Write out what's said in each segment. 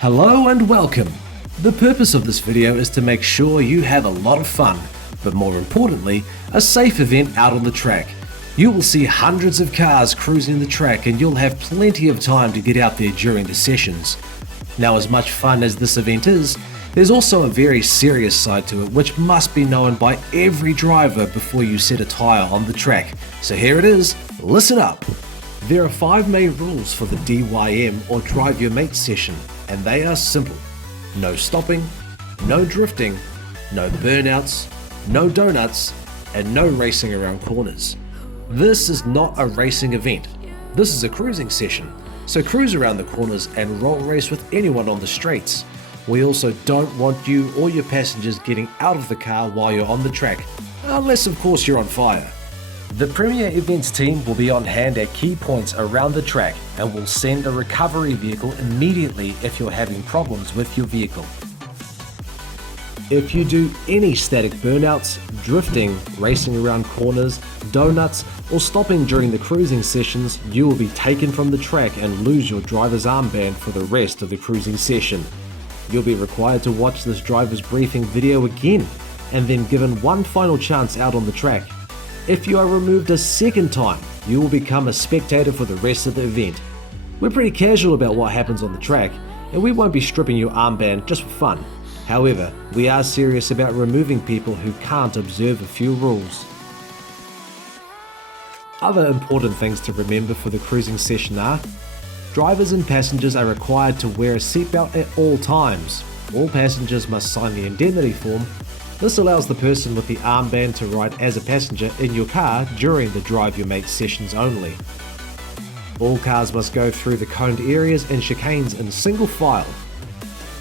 Hello and welcome. The purpose of this video is to make sure you have a lot of fun, but more importantly, a safe event out on the track. You will see hundreds of cars cruising the track and you'll have plenty of time to get out there during the sessions. Now, as much fun as this event is, there's also a very serious side to it which must be known by every driver before you set a tyre on the track. So here it is, listen up. There are 5 main rules for the DYM or Drive Your Mate session, and they are simple. No stopping, no drifting, no burnouts, no donuts, and no racing around corners. This is not a racing event. This is a cruising session, so cruise around the corners and roll race with anyone on the straights. We also don't want you or your passengers getting out of the car while you're on the track, unless of course you're on fire. The Premier Events team will be on hand at key points around the track and will send a recovery vehicle immediately if you're having problems with your vehicle. If you do any static burnouts, drifting, racing around corners, donuts, or stopping during the cruising sessions, you will be taken from the track and lose your driver's armband for the rest of the cruising session. You'll be required to watch this driver's briefing video again and then given one final chance out on the track. If you are removed a second time, you will become a spectator for the rest of the event. We're pretty casual about what happens on the track, and we won't be stripping your armband just for fun. However, we are serious about removing people who can't observe a few rules. Other important things to remember for the cruising session are: drivers and passengers are required to wear a seatbelt at all times. All passengers must sign the indemnity form. This allows the person with the armband to ride as a passenger in your car during the Drive Your Mate sessions only. All cars must go through the coned areas and chicanes in single file.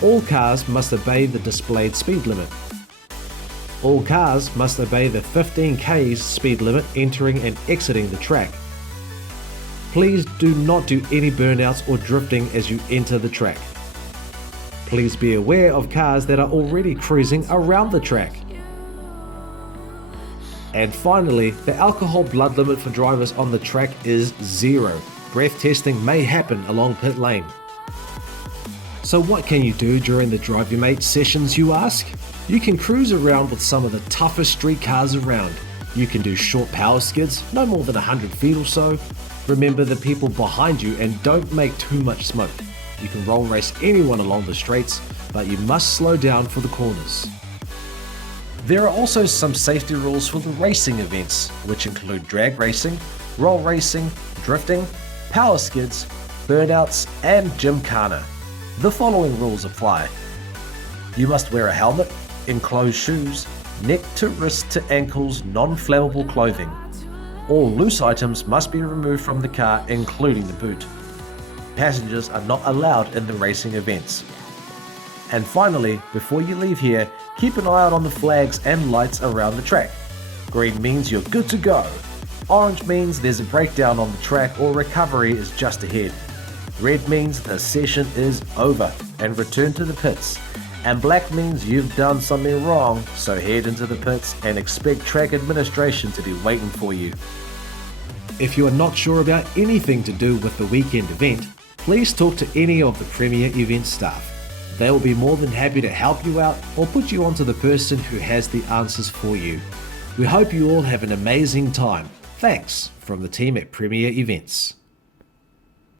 All cars must obey the displayed speed limit. All cars must obey the 15 km speed limit entering and exiting the track. Please do not do any burnouts or drifting as you enter the track. Please be aware of cars that are already cruising around the track. And finally, the alcohol blood limit for drivers on the track is 0. Breath testing may happen along pit lane. So what can you do during the Drive Your Mate sessions, you ask? You can cruise around with some of the toughest street cars around. You can do short power skids, no more than 100 feet or so. Remember the people behind you and don't make too much smoke. You can roll race anyone along the straights, but you must slow down for the corners. There are also some safety rules for the racing events, which include drag racing, roll racing, drifting, power skids, burnouts, and gymkhana. The following rules apply. You must wear a helmet, enclosed shoes, neck to wrist to ankles non-flammable clothing. All loose items must be removed from the car, including the boot. Passengers are not allowed in the racing events. And finally, before you leave here, keep an eye out on the flags and lights around the track. Green means you're good to go. Orange means there's a breakdown on the track or recovery is just ahead. Red means the session is over and return to the pits. And black means you've done something wrong, so head into the pits and expect track administration to be waiting for you. If you are not sure about anything to do with the weekend event, please talk to any of the Premier Event staff. They will be more than happy to help you out or put you onto the person who has the answers for you. We hope you all have an amazing time. Thanks from the team at Premier Events.